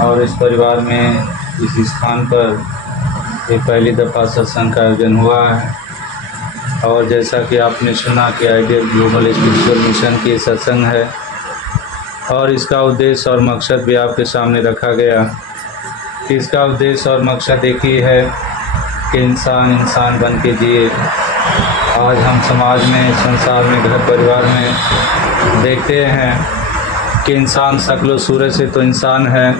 और इस परिवार में इस स्थान पर ये पहली दफ़ा सत्संग का आयोजन हुआ है। और जैसा कि आपने सुना कि आइडियल ग्लोबल स्पिरिचुअल मिशन की सत्संग है और इसका उद्देश्य और मकसद भी आपके सामने रखा गया। इसका उद्देश्य और मकसद एक ही है कि इंसान बन के जिए। आज हम समाज में, संसार में, घर परिवार में देखते हैं कि इंसान शक्ल सूरत से तो इंसान है,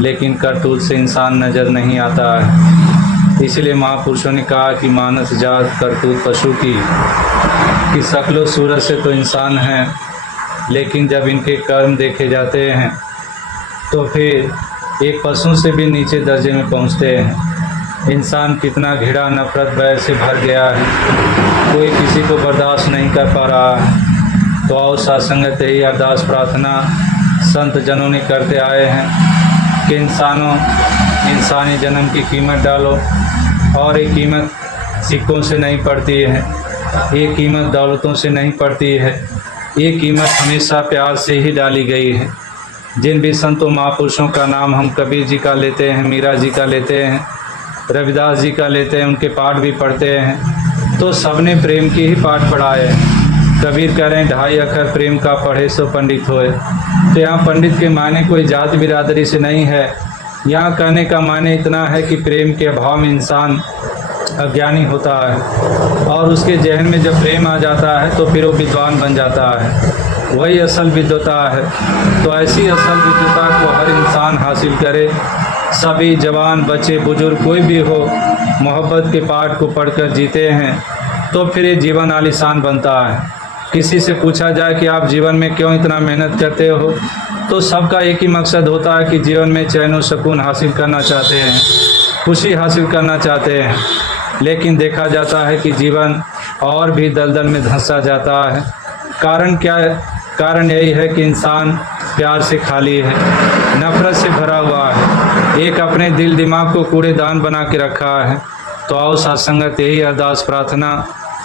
लेकिन करतूत से इंसान नज़र नहीं आता है। इसलिए महापुरुषों ने कहा कि मानस जात करतूत पशु की, कि शक्ल सूरत से तो इंसान है, लेकिन जब इनके कर्म देखे जाते हैं तो फिर एक पशु से भी नीचे दर्जे में पहुंचते हैं। इंसान कितना घृणा, नफरत, बैर से भर गया है, कोई किसी को बर्दाश्त नहीं कर पा रहा है। तो आओ सत्संगत यही अरदास प्रार्थना संत जनों ने करते आए हैं कि इंसानी जन्म की कीमत डालो। और ये कीमत सिक्कों से नहीं पड़ती है, ये कीमत दौलतों से नहीं पड़ती है, ये कीमत हमेशा प्यार से ही डाली गई है। जिन भी संतों महापुरुषों का नाम हम कबीर जी का लेते हैं, मीरा जी का लेते हैं, रविदास जी का लेते हैं, उनके पाठ भी पढ़ते हैं, तो सबने प्रेम की ही पाठ पढ़ाए हैं। कबीर कह रहे हैं 2.5 अक्षर प्रेम का पढ़े सो पंडित होए। तो यहाँ पंडित के माने कोई जात बिरादरी से नहीं है। यहाँ कहने का माने इतना है कि प्रेम के अभाव में इंसान अज्ञानी होता है और उसके जहन में जब प्रेम आ जाता है तो फिर वो विद्वान बन जाता है। वही असल विद्वता है। तो ऐसी असल विद्वता को हर इंसान हासिल करे। सभी जवान, बच्चे, बुजुर्ग कोई भी हो, मोहब्बत के पाठ को पढ़कर जीते हैं तो फिर ये जीवन आलीशान बनता है। किसी से पूछा जाए कि आप जीवन में क्यों इतना मेहनत करते हो, तो सबका एक ही मकसद होता है कि जीवन में चैन और सुकून हासिल करना चाहते हैं, खुशी हासिल करना चाहते हैं। लेकिन देखा जाता है कि जीवन और भी दलदल में धंसा जाता है। कारण क्या है? कारण यही है कि इंसान प्यार से खाली है, नफरत से भरा हुआ है, एक अपने दिल दिमाग को कूड़ेदान बना के रखा है। तो आओ सत्संगत यही अरदास प्रार्थना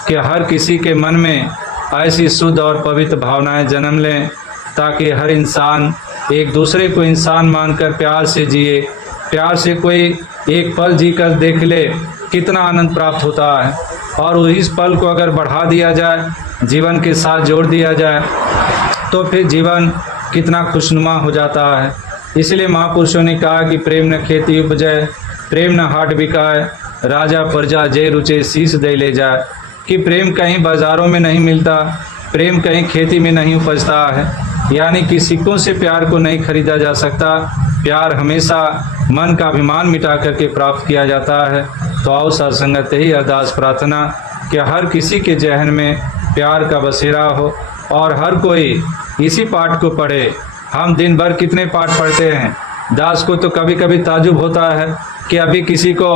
कि हर किसी के मन में ऐसी शुद्ध और पवित्र भावनाएं जन्म लें ताकि हर इंसान एक दूसरे को इंसान मानकर प्यार से जिए। प्यार से कोई एक पल जीकर देख ले कितना आनंद प्राप्त होता है, और इस पल को अगर बढ़ा दिया जाए, जीवन के साथ जोड़ दिया जाए, तो फिर जीवन कितना खुशनुमा हो जाता है। इसलिए महापुरुषों ने कहा कि प्रेम न खेती उपजय, प्रेम न हाट बिकाए, राजा प्रजा जय रुचे शीश दे ले जाए। कि प्रेम कहीं बाज़ारों में नहीं मिलता, प्रेम कहीं खेती में नहीं उपजता है, यानी कि सिक्कों से प्यार को नहीं खरीदा जा सकता। प्यार हमेशा मन का अभिमान मिटा करके प्राप्त किया जाता है। तो आओ सत्संगत यही अरदास प्रार्थना कि हर किसी के जहन में प्यार का बसेरा हो और हर कोई इसी पाठ को पढ़े। हम दिन भर कितने पाठ पढ़ते हैं। दास को तो कभी कभी ताजुब होता है कि अभी किसी को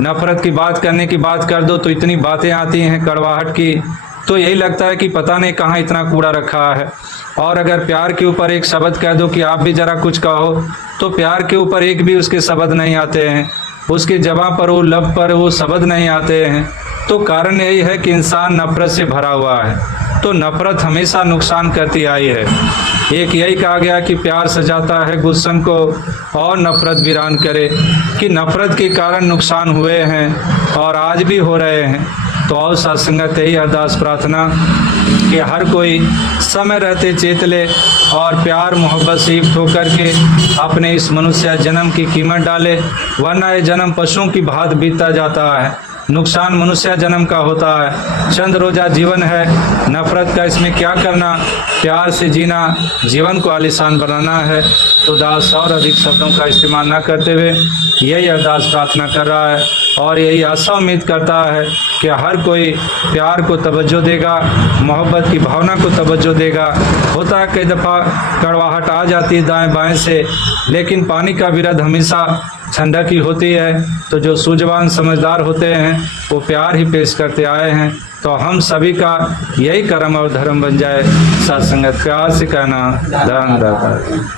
नफ़रत की बात करने की बात कर दो तो इतनी बातें आती हैं कड़वाहट की, तो यही लगता है कि पता नहीं कहाँ इतना कूड़ा रखा है। और अगर प्यार के ऊपर एक शब्द कह दो कि आप भी ज़रा कुछ कहो, तो प्यार के ऊपर एक भी उसके शब्द नहीं आते हैं, उसके जवां पर, वो लब पर वो शब्द नहीं आते हैं। तो कारण यही है कि इंसान नफ़रत से भरा हुआ है। तो नफ़रत हमेशा नुकसान करती आई है। एक यही कहा गया कि प्यार सजाता है गुलशन को और नफ़रत वीरान करे, कि नफ़रत के कारण नुकसान हुए हैं और आज भी हो रहे हैं। तो और सत्संगत यही अरदास प्रार्थना कि हर कोई समय रहते चेत ले और प्यार मोहब्बत से युक्त होकर के अपने इस मनुष्य जन्म की कीमत डाले, वरना ये जन्म पशुओं की भांति बीतता जाता है। नुकसान मनुष्य जन्म का होता है। चंद रोजा जीवन है, नफ़रत का इसमें क्या करना, प्यार से जीना, जीवन को आलीशान बनाना है। तो दास और अधिक शब्दों का इस्तेमाल न करते हुए यही अरदास प्रार्थना कर रहा है और यही आशा उम्मीद करता है कि हर कोई प्यार को तवज्जो देगा, मोहब्बत की भावना को तवज्जो देगा। होता है कई दफ़ा कड़वाहट आ जाती है दाएं बाएं से, लेकिन पानी का विरध हमेशा ठंडक ही होती है। तो जो सूझवान समझदार होते हैं वो प्यार ही पेश करते आए हैं। तो हम सभी का यही कर्म और धर्म बन जाए। सत्संगत प्यार से कहना धर्म रहता है।